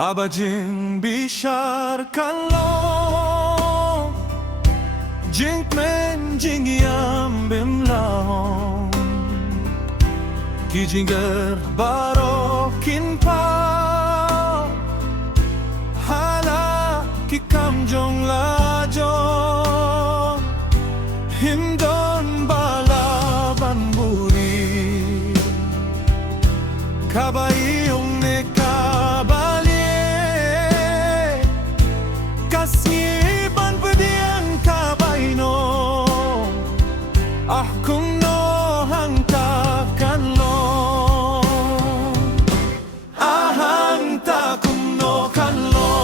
Abajing bishar kalong Jink men jing yam bim laong Kijinger baro kin pa Hala kikam jong la jong Himdon balaban buri Kabayong ne kabali Kasngiban pediang kabayno Ah kung no hangtakan lo Ah hangta kung no kan lo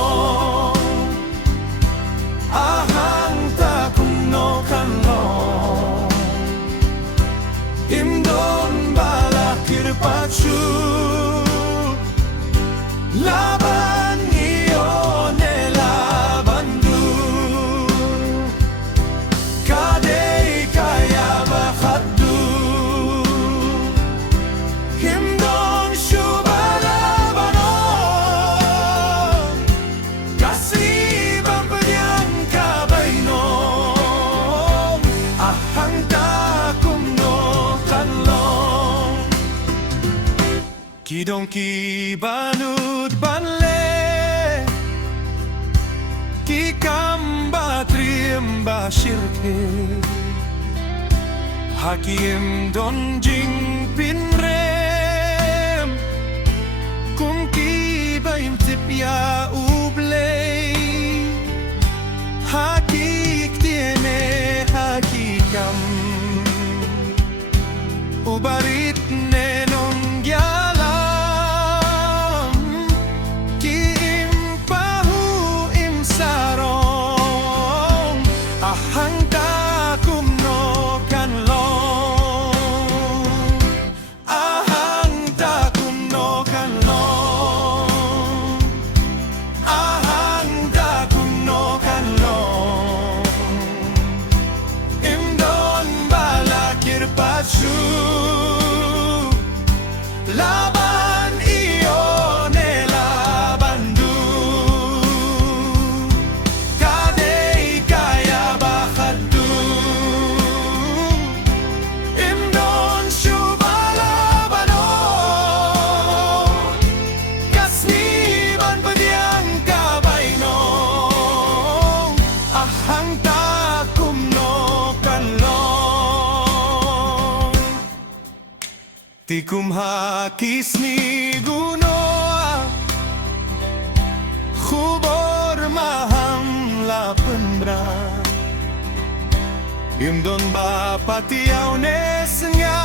Ah hangta kung no kan lo Imdon balakir pacu Laban iyo ne laban du Kadei kaya bakaddu Himdon shuba labanon Kasibang penyang kabaynon Ahang takum no kanlong Kidong kibanut banle Kikamba triemba shirke Hakim don jing pinrem Kung kibaim tipya ublay Hakik tiene hakikam Ubarit nenong gyalam Kiim pahu im sarong Ahang takum no kanlong Ahang takum no kanlong Ahang takum no kanlong Imdon balakir pacu Laban iyo ne laban du Kadei kaya bakaddu Imdon shuba labanon Kasniban pediang kabaynon Ahang takum no kanlong Tikum hakis ni gunoa Khubor maham la penbra Imdon ba patiaw nesnya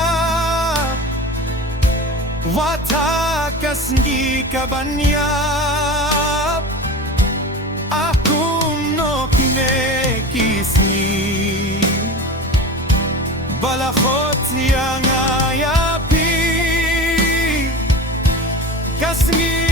Watakas ngi kabanyap Akum no kinekisni Balakot yang ayapi Kasmi